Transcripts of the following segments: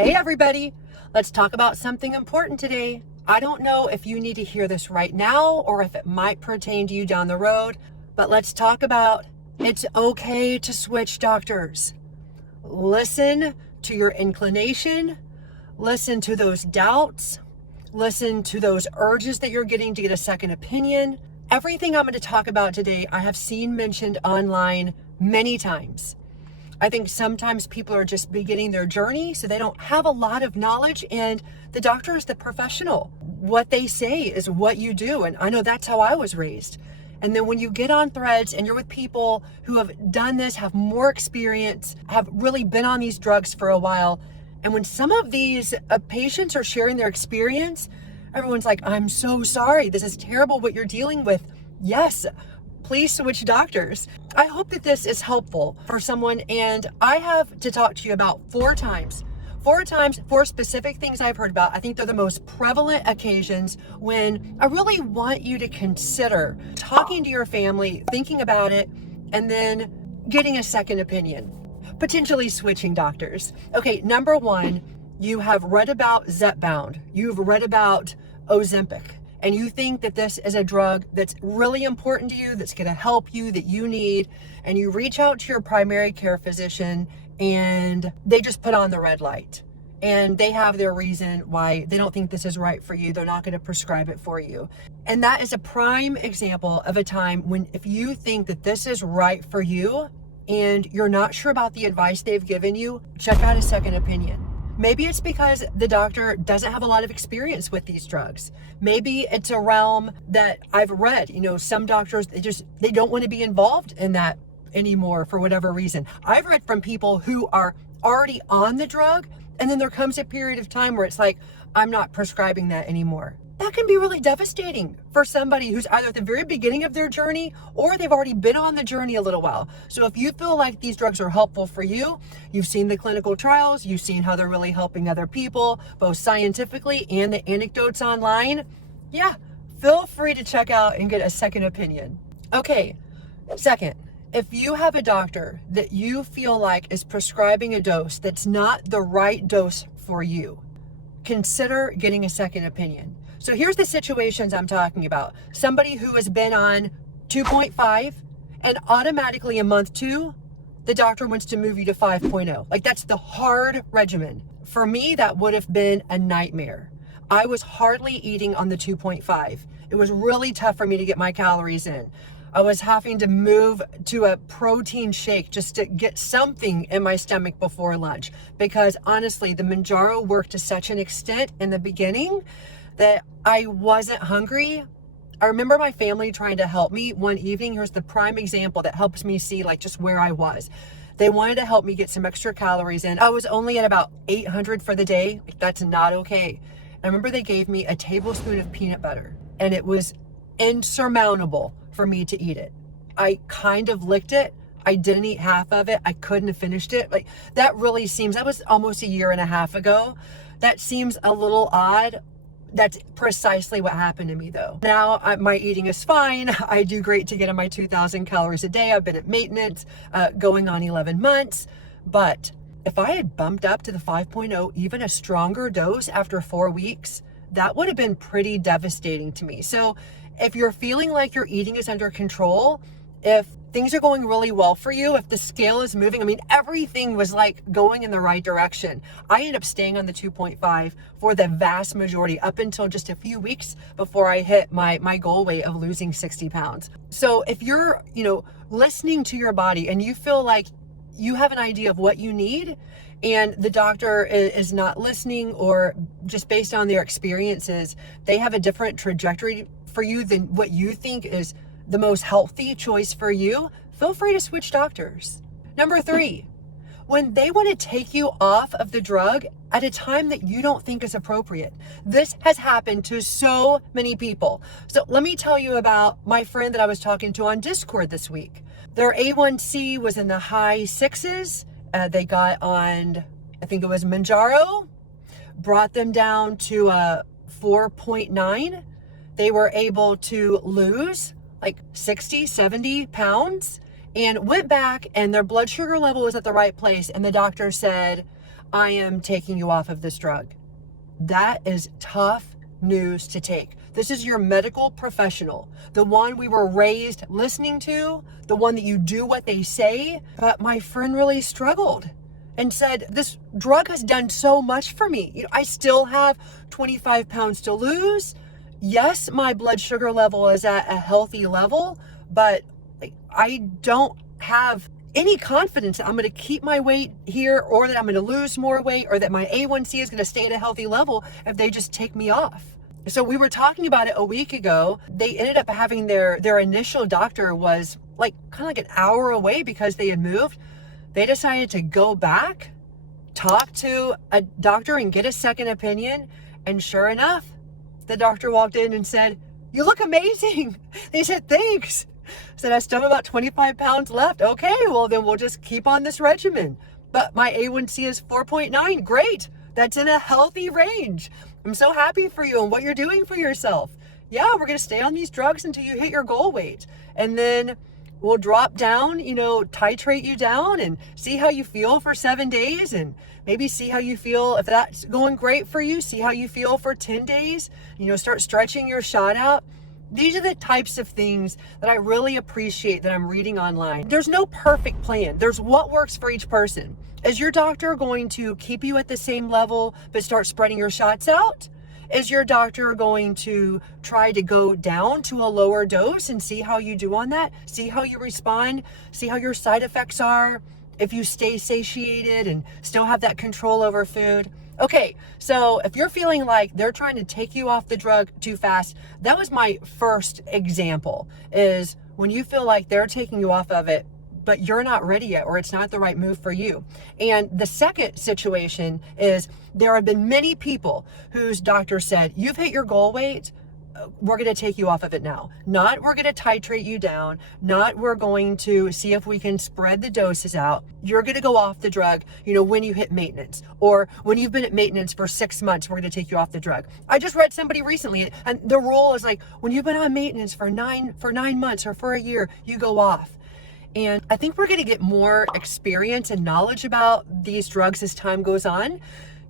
Hey everybody, let's talk about something important today. I don't know if you need to hear this right now or if it might pertain to you down the road, but let's talk about it's okay to switch doctors. Listen to your inclination, listen to those doubts, listen to those urges that you're getting to get a second opinion. Everything I'm going to talk about today, I have seen mentioned online many times. I think sometimes people are just beginning their journey, so they don't have a lot of knowledge, and the doctor is the professional. What they say is what you do, and I know that's how I was raised. And then when you get on threads and you're with people who have done this, have more experience, have really been on these drugs for a while, and when some of these patients are sharing their experience, everyone's like, I'm so sorry, this is terrible what you're dealing with. Yes, please switch doctors. I hope that this is helpful for someone, and I have to talk to you about four specific things I've heard about. I think they're the most prevalent occasions when I really want you to consider talking to your family, thinking about it, and then getting a second opinion, potentially switching doctors. Okay, number one, you have read about zepbound. You've read about Ozempic. And you think that this is a drug that's really important to you, that's going to help you, that you need, and you reach out to your primary care physician and they just put on the red light. And they have their reason why they don't think this is right for you. They're not going to prescribe it for you. And that is a prime example of a time when if you think that this is right for you and you're not sure about the advice they've given you, check out a second opinion. Maybe it's because the doctor doesn't have a lot of experience with these drugs. Maybe it's a realm that I've read, some doctors, they don't want to be involved in that anymore for whatever reason. I've read from people who are already on the drug, and then there comes a period of time where it's like, I'm not prescribing that anymore. That can be really devastating for somebody who's either at the very beginning of their journey or they've already been on the journey a little while. So if you feel like these drugs are helpful for you, you've seen the clinical trials, you've seen how they're really helping other people, both scientifically and the anecdotes online, yeah, feel free to check out and get a second opinion. Okay, second, if you have a doctor that you feel like is prescribing a dose that's not the right dose for you, consider getting a second opinion. So here's the situations I'm talking about. Somebody who has been on 2.5 and automatically in month 2, the doctor wants to move you to 5.0. Like that's the hard regimen. For me, that would have been a nightmare. I was hardly eating on the 2.5. It was really tough for me to get my calories in. I was having to move to a protein shake just to get something in my stomach before lunch. Because honestly, the Mounjaro worked to such an extent in the beginning that I wasn't hungry. I remember my family trying to help me one evening. Here's the prime example that helps me see like just where I was. They wanted to help me get some extra calories in. I was only at about 800 for the day. That's not okay. I remember they gave me a tablespoon of peanut butter and it was insurmountable for me to eat it. I kind of licked it. I didn't eat half of it. I couldn't have finished it. Like that really seems, that was almost a year and a half ago. That seems a little odd. That's precisely what happened to me though. Now my eating is fine. I do great to get on my 2,000 calories a day. I've been at maintenance going on 11 months. But if I had bumped up to the 5.0, even a stronger dose after 4 weeks, that would have been pretty devastating to me. So if you're feeling like your eating is under control, if things are going really well for you, if the scale is moving, everything was like going in the right direction. I ended up staying on the 2.5 for the vast majority up until just a few weeks before I hit my goal weight of losing 60 pounds. So if you're, listening to your body and you feel like you have an idea of what you need and the doctor is not listening, or just based on their experiences, they have a different trajectory for you than what you think is the most healthy choice for you, feel free to switch doctors. Number 3, when they want to take you off of the drug at a time that you don't think is appropriate. This has happened to so many people. So let me tell you about my friend that I was talking to on Discord this week. Their A1C was in the high 6s. They got on, I think it was Mounjaro, brought them down to a 4.9. They were able to lose like 60, 70 pounds and went back and their blood sugar level was at the right place. And the doctor said, I am taking you off of this drug. That is tough news to take. This is your medical professional, the one we were raised listening to, the one that you do what they say. But my friend really struggled and said, this drug has done so much for me. I still have 25 pounds to lose. Yes, my blood sugar level is at a healthy level, but I don't have any confidence that I'm going to keep my weight here, or that I'm going to lose more weight, or that my A1C is going to stay at a healthy level if they just take me off. So we were talking about it a week ago. They ended up having their initial doctor was kind of like an hour away because they had moved. They decided to go back, talk to a doctor and get a second opinion. And sure enough, the doctor walked in and said, "You look amazing." They said, "Thanks." Said, "I still have about 25 pounds left." Okay, well then we'll just keep on this regimen. But my A1C is 4.9. Great. That's in a healthy range. I'm so happy for you and what you're doing for yourself. Yeah, we're going to stay on these drugs until you hit your goal weight. And then we'll drop down, titrate you down and see how you feel for 7 days, and maybe see how you feel. If that's going great for you, see how you feel for 10 days. Start stretching your shot out. These are the types of things that I really appreciate that I'm reading online. There's no perfect plan. There's what works for each person. Is your doctor going to keep you at the same level but start spreading your shots out? Is your doctor going to try to go down to a lower dose and see how you do on that? See how you respond? See how your side effects are? If you stay satiated and still have that control over food? Okay, so if you're feeling like they're trying to take you off the drug too fast, that was my first example, is when you feel like they're taking you off of it, but you're not ready yet, or it's not the right move for you. And the second situation is there have been many people whose doctor said, "You've hit your goal weight. We're going to take you off of it now. Not we're going to titrate you down. Not we're going to see if we can spread the doses out. You're going to go off the drug, when you hit maintenance, or when you've been at maintenance for 6 months, we're going to take you off the drug." I just read somebody recently, and the rule is when you've been on maintenance for 9 months or for a year, you go off. And I think we're going to get more experience and knowledge about these drugs as time goes on.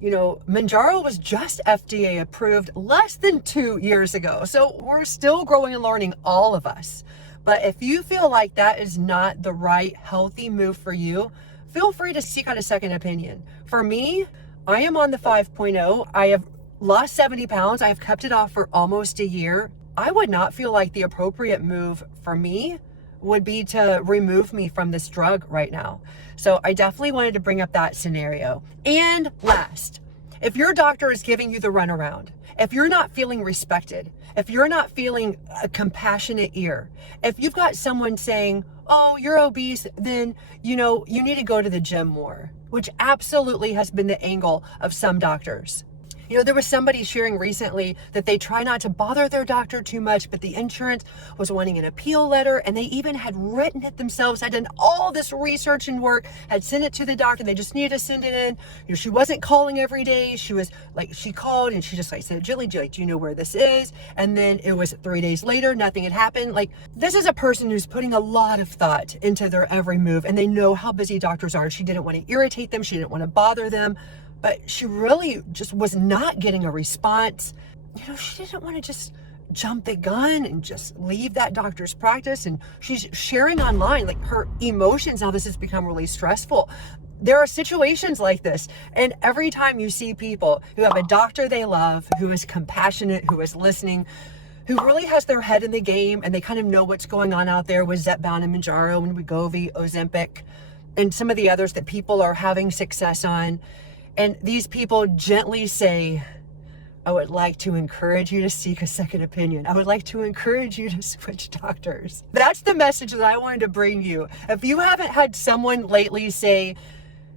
Mounjaro was just FDA approved less than 2 years ago. So we're still growing and learning, all of us. But if you feel like that is not the right healthy move for you, feel free to seek out a second opinion. For me, I am on the 5.0. I have lost 70 pounds. I have kept it off for almost a year. I would not feel like the appropriate move for me would be to remove me from this drug right now. So I definitely wanted to bring up that scenario. And last, if your doctor is giving you the runaround, if you're not feeling respected, if you're not feeling a compassionate ear, if you've got someone saying, "Oh, you're obese, then, you need to go to the gym more," which absolutely has been the angle of some doctors. There was somebody sharing recently that they try not to bother their doctor too much, but the insurance was wanting an appeal letter, and they even had written it themselves, had done all this research and work, had sent it to the doctor. They just needed to send it in. She wasn't calling every day. She called and she just said, "Jilly, do you know where this is?" And then it was 3 days later, nothing had happened. This is a person who's putting a lot of thought into their every move, and they know how busy doctors are. She didn't want to irritate them. She didn't want to bother them. But she really just was not getting a response. She didn't want to just jump the gun and just leave that doctor's practice. And she's sharing online, her emotions. Now this has become really stressful. There are situations like this. And every time you see people who have a doctor they love, who is compassionate, who is listening, who really has their head in the game, and they kind of know what's going on out there with zepbound and Mounjaro and Wegovy, Ozempic, and some of the others that people are having success on. And these people gently say, "I would like to encourage you to seek a second opinion. I would like to encourage you to switch doctors." That's the message that I wanted to bring you. If you haven't had someone lately say,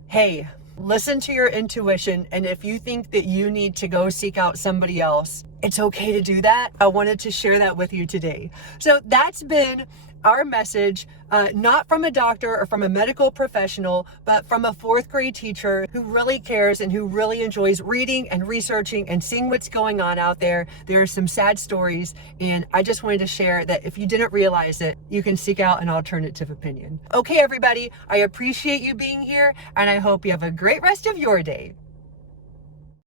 "Hey, listen to your intuition, and if you think that you need to go seek out somebody else, it's okay to do that," I wanted to share that with you today. So that's been our message, not from a doctor or from a medical professional, but from a fourth grade teacher who really cares and who really enjoys reading and researching and seeing what's going on out there. There are some sad stories, and I just wanted to share that if you didn't realize it, you can seek out an alternative opinion. Okay, everybody, I appreciate you being here, and I hope you have a great rest of your day.